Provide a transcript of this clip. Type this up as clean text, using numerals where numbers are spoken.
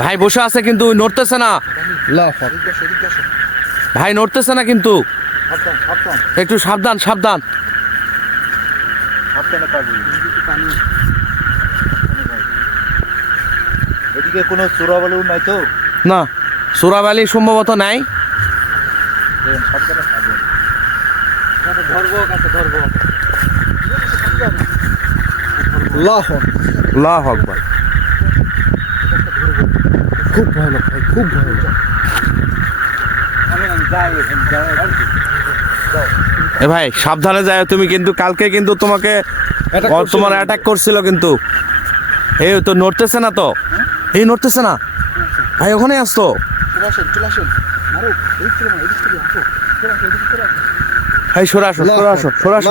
ভাই বসে আছে কিন্তু নড়তেছে না, ভাই নড়তেছে না কিন্তু, একটু সাবধান সাবধান। এদিকে কোনো চোরাবালিও নাই তো? না, চোরাবালি সম্ভবত নাই। আল্লাহু আকবার। খুব ভালো ভাই, খুব ভালো। এ ভাই সাবধানে যায় তুমি, কিন্তু কালকে কিন্তু তোমাকে তোমার অ্যাটাক করছিল কিন্তু। এই তো নড়তেছে না তো, এই নড়তেছে না ভাই, ওখানে আসতো ভাই, সরে আসো সরে আসো সরে আসো।